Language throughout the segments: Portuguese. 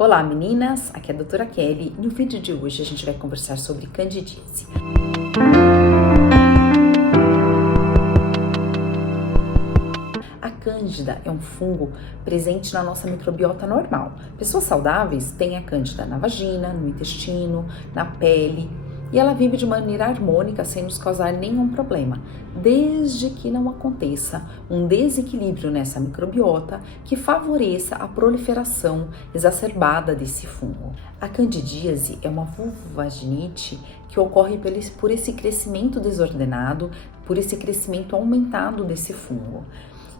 Olá meninas, aqui é a doutora Kelly e no vídeo de hoje a gente vai conversar sobre candidíase. A cândida é um fungo presente na nossa microbiota normal. Pessoas saudáveis têm a cândida na vagina, no intestino, na pele e ela vive de maneira harmônica sem nos causar nenhum problema, desde que não aconteça um desequilíbrio nessa microbiota que favoreça a proliferação exacerbada desse fungo. A candidíase é uma vulvovaginite que ocorre por esse crescimento desordenado, por esse crescimento aumentado desse fungo.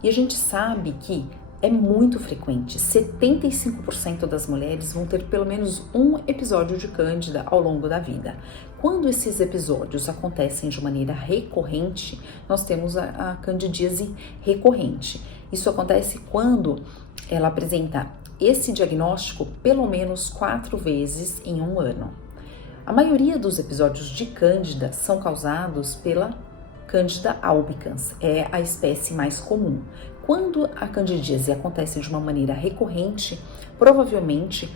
E a gente sabe que é muito frequente, 75% das mulheres vão ter pelo menos um episódio de cândida ao longo da vida. Quando esses episódios acontecem de maneira recorrente, nós temos a candidíase recorrente. Isso acontece quando ela apresenta esse diagnóstico pelo menos 4 vezes em um ano. A maioria dos episódios de cândida são causados pela Candida albicans, é a espécie mais comum. Quando a candidíase acontece de uma maneira recorrente, provavelmente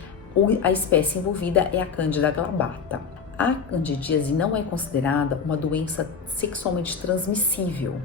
a espécie envolvida é a Candida glabata. A candidíase não é considerada uma doença sexualmente transmissível,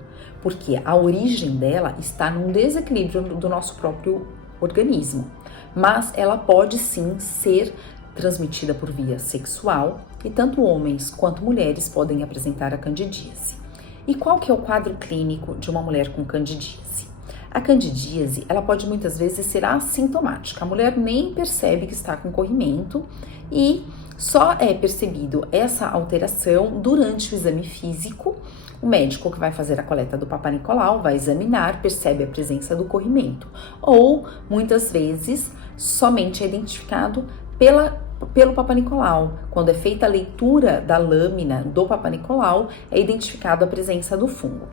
porque a origem dela está num desequilíbrio do nosso próprio organismo, mas ela pode sim ser transmitida por via sexual e tanto homens quanto mulheres podem apresentar a candidíase. E qual que é o quadro clínico de uma mulher com candidíase? A candidíase, ela pode muitas vezes ser assintomática. A mulher nem percebe que está com corrimento e só é percebido essa alteração durante o exame físico. O médico que vai fazer a coleta do Papa Nicolau vai examinar, percebe a presença do corrimento. Ou, muitas vezes, somente é identificado pelo Papa Nicolau. Quando é feita a leitura da lâmina do Papa Nicolau, é identificado a presença do fungo.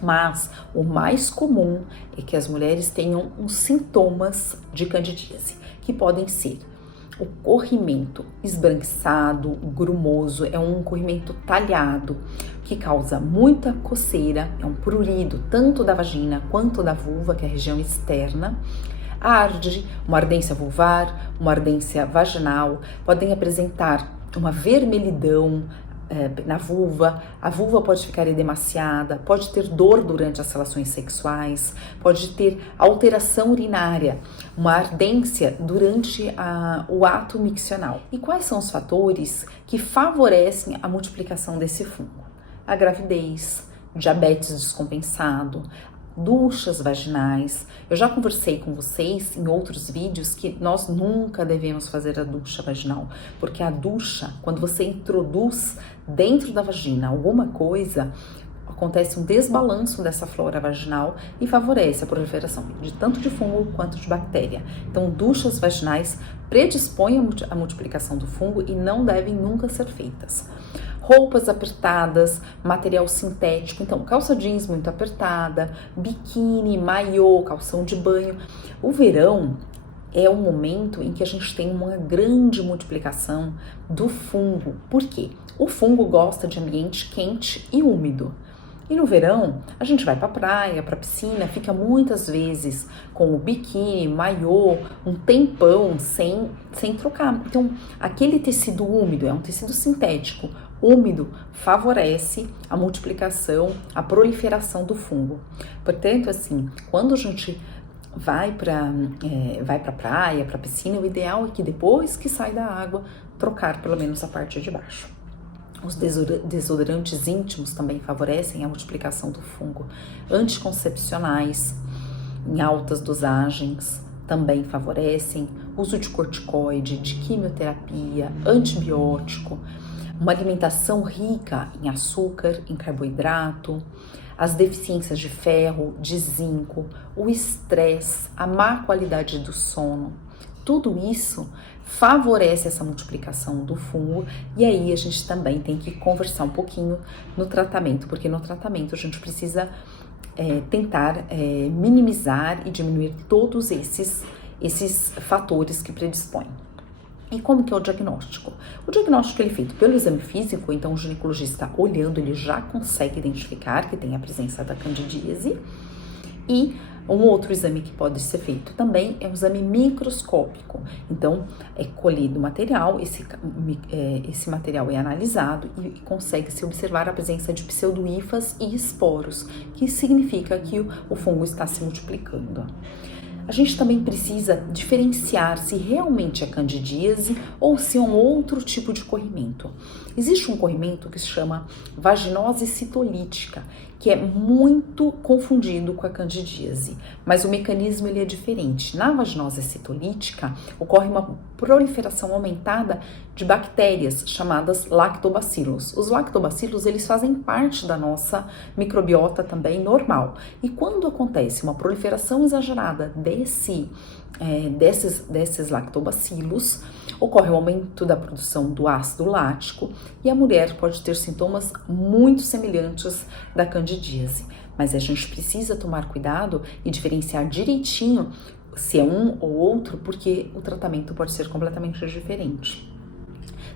Mas o mais comum é que as mulheres tenham os sintomas de candidíase, que podem ser o corrimento esbranquiçado, grumoso, é um corrimento talhado, que causa muita coceira, é um prurido tanto da vagina quanto da vulva, que é a região externa. Arde, uma ardência vulvar, uma ardência vaginal, podem apresentar uma vermelhidão na vulva, a vulva pode ficar edemaciada, pode ter dor durante as relações sexuais, pode ter alteração urinária, uma ardência durante o ato miccional. E quais são os fatores que favorecem a multiplicação desse fungo? A gravidez, diabetes descompensado, duchas vaginais. Eu já conversei com vocês em outros vídeos que nós nunca devemos fazer a ducha vaginal, porque a ducha, quando você introduz dentro da vagina alguma coisa, acontece um desbalanço dessa flora vaginal e favorece a proliferação de tanto de fungo quanto de bactéria. Então, duchas vaginais predispõem a multiplicação do fungo e não devem nunca ser feitas. Roupas apertadas, material sintético, então calça jeans muito apertada, biquíni, maiô, calção de banho. O verão é um momento em que a gente tem uma grande multiplicação do fungo. Por quê? O fungo gosta de ambiente quente e úmido. E no verão, a gente vai pra praia, pra piscina, fica muitas vezes com o biquíni, maiô, um tempão sem trocar. Então, aquele tecido úmido, é um tecido sintético, úmido, favorece a multiplicação, a proliferação do fungo. Portanto, assim, quando a gente vai pra praia, pra piscina, o ideal é que depois que sai da água, trocar pelo menos a parte de baixo. Os desodorantes íntimos também favorecem a multiplicação do fungo. Anticoncepcionais em altas dosagens também favorecem. Uso de corticoide, de quimioterapia, antibiótico, uma alimentação rica em açúcar, em carboidrato, as deficiências de ferro, de zinco, o estresse, a má qualidade do sono. Tudo isso favorece essa multiplicação do fungo e aí a gente também tem que conversar um pouquinho no tratamento, porque no tratamento a gente precisa tentar minimizar e diminuir todos esses fatores que predispõem. E como que é o diagnóstico? O diagnóstico ele é feito pelo exame físico, então o ginecologista olhando ele já consegue identificar que tem a presença da candidíase. E um outro exame que pode ser feito também é um exame microscópico. Então, é colhido o material, esse material é analisado e consegue-se observar a presença de pseudohifas e esporos, que significa que o fungo está se multiplicando. A gente também precisa diferenciar se realmente é candidíase ou se é um outro tipo de corrimento. Existe um corrimento que se chama vaginose citolítica, que é muito confundido com a candidíase, mas o mecanismo ele é diferente. Na vaginose citolítica ocorre uma proliferação aumentada de bactérias chamadas lactobacilos. Os lactobacilos eles fazem parte da nossa microbiota também normal. E quando acontece uma proliferação exagerada desses lactobacilos, ocorre o aumento da produção do ácido lático e a mulher pode ter sintomas muito semelhantes da candidíase. Mas a gente precisa tomar cuidado e diferenciar direitinho se é um ou outro, porque o tratamento pode ser completamente diferente.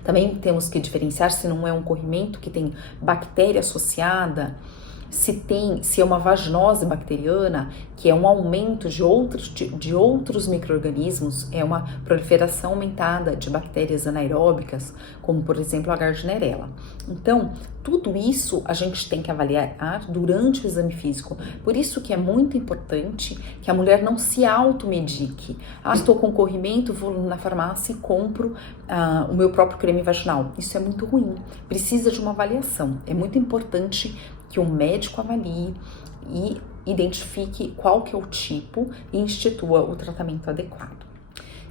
Também temos que diferenciar se não é um corrimento que tem bactéria associada, se é uma vaginose bacteriana, que é um aumento de outros micro-organismos, é uma proliferação aumentada de bactérias anaeróbicas, como por exemplo a Gardnerella. Então, tudo isso a gente tem que avaliar durante o exame físico. Por isso que é muito importante que a mulher não se automedique. Estou com corrimento, vou na farmácia e compro o meu próprio creme vaginal. Isso é muito ruim. Precisa de uma avaliação. É muito importante que o médico avalie e identifique qual que é o tipo e institua o tratamento adequado.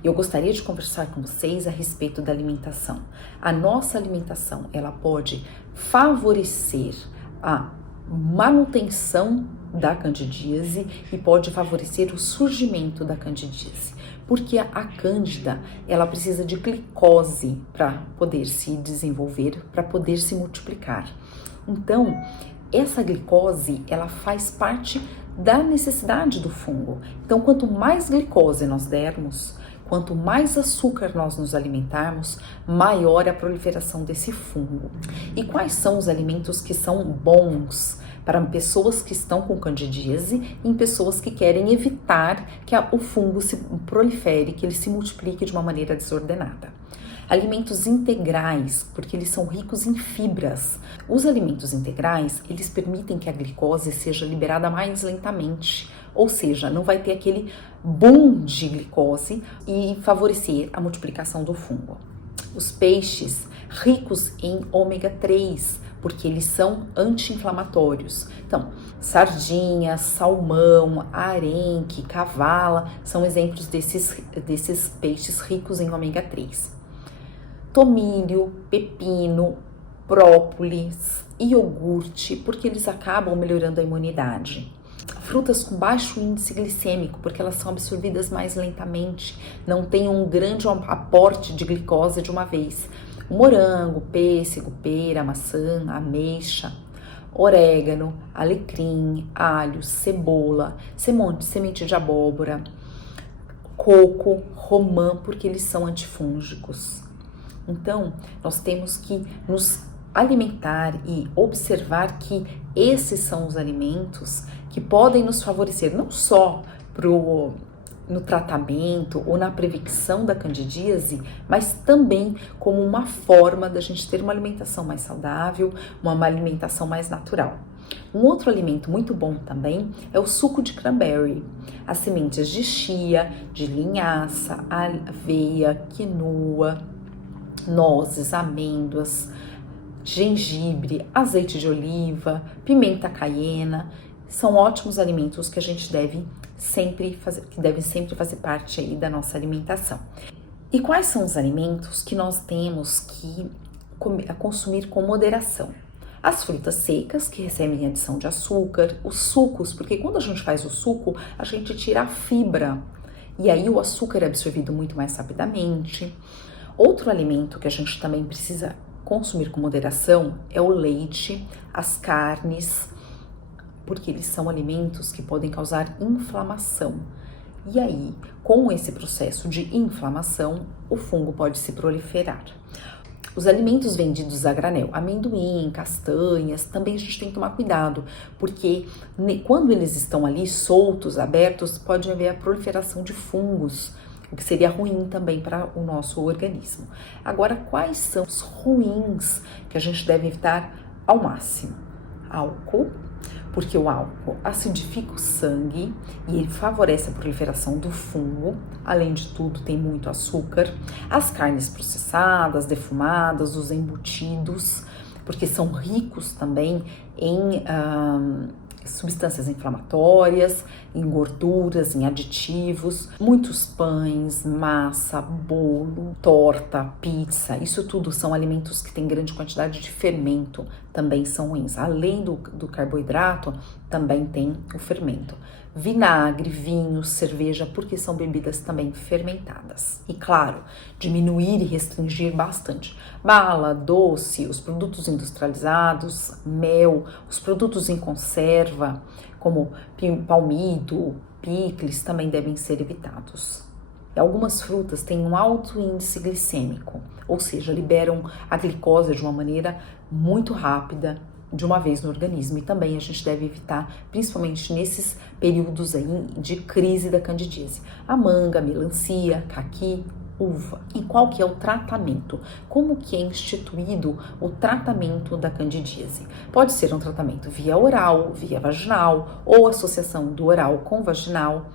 Eu gostaria de conversar com vocês a respeito da alimentação. A nossa alimentação, ela pode favorecer a manutenção da candidíase e pode favorecer o surgimento da candidíase. Porque a cândida, ela precisa de glicose para poder se desenvolver, para poder se multiplicar. Então, essa glicose, ela faz parte da necessidade do fungo. Então, quanto mais glicose nós dermos, quanto mais açúcar nós nos alimentarmos, maior é a proliferação desse fungo. E quais são os alimentos que são bons para pessoas que estão com candidíase e em pessoas que querem evitar que o fungo se prolifere, que ele se multiplique de uma maneira desordenada? Alimentos integrais, porque eles são ricos em fibras. Os alimentos integrais, eles permitem que a glicose seja liberada mais lentamente, ou seja, não vai ter aquele boom de glicose e favorecer a multiplicação do fungo. Os peixes ricos em ômega 3, porque eles são anti-inflamatórios. Então, sardinha, salmão, arenque, cavala são exemplos desses peixes ricos em ômega 3. Tomilho, pepino, própolis, iogurte, porque eles acabam melhorando a imunidade. Frutas com baixo índice glicêmico, porque elas são absorvidas mais lentamente, não tem um grande aporte de glicose de uma vez. Morango, pêssego, pera, maçã, ameixa, orégano, alecrim, alho, cebola, semente de abóbora, coco, romã, porque eles são antifúngicos. Então, nós temos que nos alimentar e observar que esses são os alimentos que podem nos favorecer, não só no tratamento ou na prevenção da candidíase, mas também como uma forma da gente ter uma alimentação mais saudável, uma alimentação mais natural. Um outro alimento muito bom também é o suco de cranberry. As sementes de chia, de linhaça, aveia, quinoa, nozes, amêndoas, gengibre, azeite de oliva, pimenta caiena, são ótimos alimentos que a gente devem sempre fazer parte aí da nossa alimentação. E quais são os alimentos que nós temos que consumir com moderação? As frutas secas, que recebem adição de açúcar, os sucos, porque quando a gente faz o suco, a gente tira a fibra, e aí o açúcar é absorvido muito mais rapidamente. Outro alimento que a gente também precisa consumir com moderação é o leite, as carnes, porque eles são alimentos que podem causar inflamação. E aí, com esse processo de inflamação, o fungo pode se proliferar. Os alimentos vendidos a granel, amendoim, castanhas, também a gente tem que tomar cuidado, porque quando eles estão ali soltos, abertos, pode haver a proliferação de fungos, o que seria ruim também para o nosso organismo. Agora, quais são os ruins que a gente deve evitar ao máximo? Álcool, porque o álcool acidifica o sangue e ele favorece a proliferação do fungo. Além de tudo, tem muito açúcar. As carnes processadas, defumadas, os embutidos, porque são ricos também em substâncias inflamatórias, em gorduras, em aditivos, muitos pães, massa, bolo, torta, pizza, isso tudo são alimentos que têm grande quantidade de fermento, também são ruins. Além do carboidrato, também tem o fermento. Vinagre, vinho, cerveja, porque são bebidas também fermentadas. E claro, diminuir e restringir bastante. Bala, doce, os produtos industrializados, mel, os produtos em conserva, como palmito, picles, também devem ser evitados. Algumas frutas têm um alto índice glicêmico, ou seja, liberam a glicose de uma maneira muito rápida, de uma vez no organismo, e também a gente deve evitar, principalmente nesses períodos aí de crise da candidíase. A manga, a melancia, caqui, uva. E qual que é o tratamento? Como que é instituído o tratamento da candidíase? Pode ser um tratamento via oral, via vaginal, ou associação do oral com vaginal,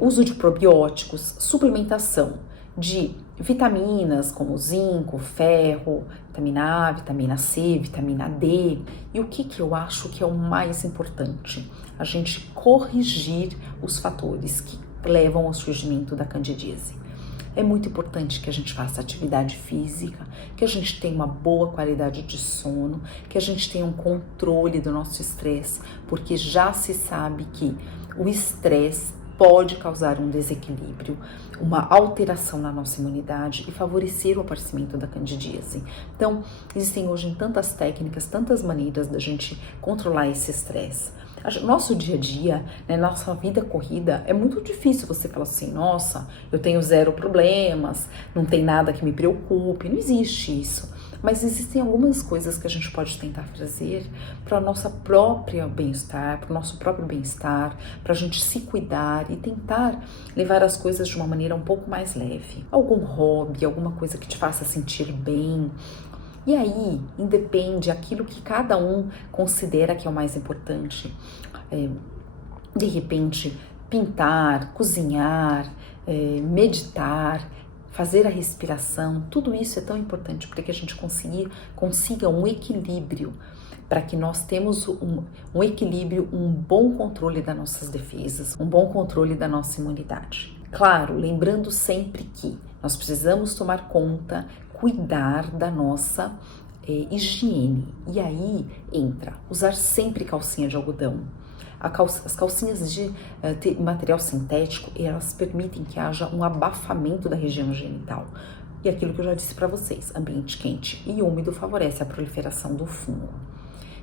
uso de probióticos, suplementação de vitaminas como zinco, ferro, vitamina A, vitamina C, vitamina D. E o que eu acho que é o mais importante? A gente corrigir os fatores que levam ao surgimento da candidíase. É muito importante que a gente faça atividade física, que a gente tenha uma boa qualidade de sono, que a gente tenha um controle do nosso estresse, porque já se sabe que o estresse pode causar um desequilíbrio, uma alteração na nossa imunidade e favorecer o aparecimento da candidíase. Então, existem hoje tantas técnicas, tantas maneiras da gente controlar esse estresse. Nosso dia a dia, né, nossa vida corrida, é muito difícil você falar assim, nossa, eu tenho zero problemas, não tem nada que me preocupe, não existe isso. Mas existem algumas coisas que a gente pode tentar fazer para o nosso próprio bem-estar, para a gente se cuidar e tentar levar as coisas de uma maneira um pouco mais leve. Algum hobby, alguma coisa que te faça sentir bem. E aí, independe aquilo que cada um considera que é o mais importante. De repente, pintar, cozinhar, meditar, fazer a respiração, tudo isso é tão importante para que a gente consiga um equilíbrio, para que nós temos um equilíbrio, um bom controle das nossas defesas, um bom controle da nossa imunidade. Claro, lembrando sempre que nós precisamos tomar conta, cuidar da nossa higiene. E aí entra usar sempre calcinha de algodão. As calcinhas de material sintético, elas permitem que haja um abafamento da região genital. E aquilo que eu já disse para vocês, ambiente quente e úmido favorece a proliferação do fungo.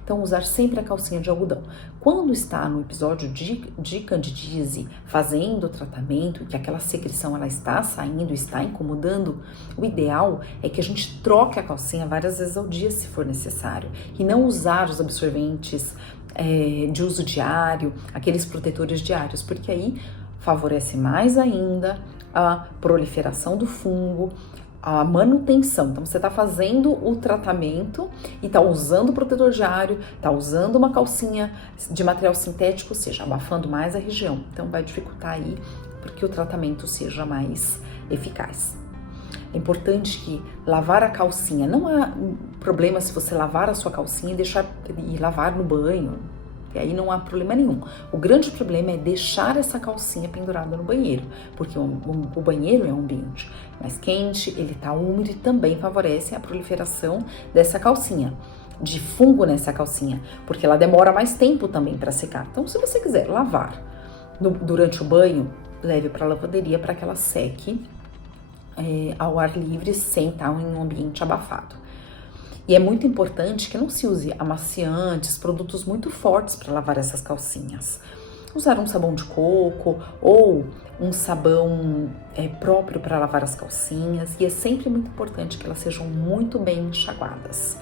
Então, usar sempre a calcinha de algodão. Quando está no episódio de candidíase, fazendo o tratamento, que aquela secreção ela está saindo, está incomodando, o ideal é que a gente troque a calcinha várias vezes ao dia, se for necessário, e não usar os absorventes de uso diário, aqueles protetores diários, porque aí favorece mais ainda a proliferação do fungo, a manutenção. Então, você está fazendo o tratamento e está usando o protetor diário, está usando uma calcinha de material sintético, ou seja, abafando mais a região. Então, vai dificultar aí para que o tratamento seja mais eficaz. É importante que lavar a calcinha, não há problema se você lavar a sua calcinha e lavar no banho, e aí não há problema nenhum. O grande problema é deixar essa calcinha pendurada no banheiro, porque o banheiro é um ambiente mais quente, ele está úmido e também favorece a proliferação dessa calcinha, de fungo nessa calcinha, porque ela demora mais tempo também para secar. Então, se você quiser lavar durante o banho, leve para a lavanderia para que ela seque ao ar livre, sem estar em um ambiente abafado. E é muito importante que não se use amaciantes, produtos muito fortes para lavar essas calcinhas. usar um sabão de coco ou um sabão próprio para lavar as calcinhas, e é sempre muito importante que elas sejam muito bem enxaguadas.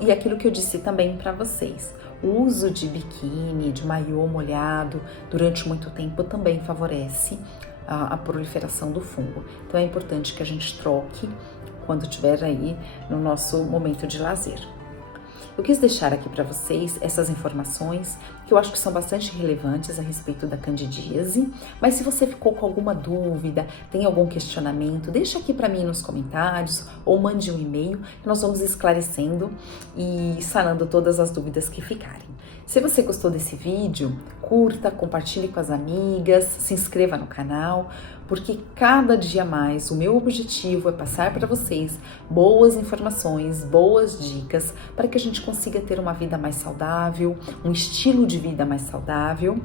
E aquilo que eu disse também para vocês, o uso de biquíni, de maiô molhado durante muito tempo também favorece a proliferação do fungo. Então é importante que a gente troque quando estiver aí no nosso momento de lazer. Eu quis deixar aqui para vocês essas informações que eu acho que são bastante relevantes a respeito da candidíase, mas se você ficou com alguma dúvida, tem algum questionamento, deixa aqui para mim nos comentários ou mande um e-mail que nós vamos esclarecendo e sanando todas as dúvidas que ficarem. Se você gostou desse vídeo, curta, compartilhe com as amigas, se inscreva no canal, porque cada dia mais o meu objetivo é passar para vocês boas informações, boas dicas, para que a gente consiga ter uma vida mais saudável, um estilo de vida mais saudável,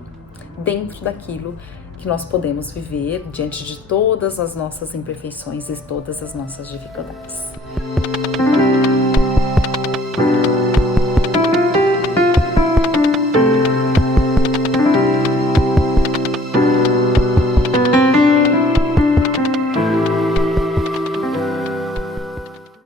dentro daquilo que nós podemos viver diante de todas as nossas imperfeições e todas as nossas dificuldades.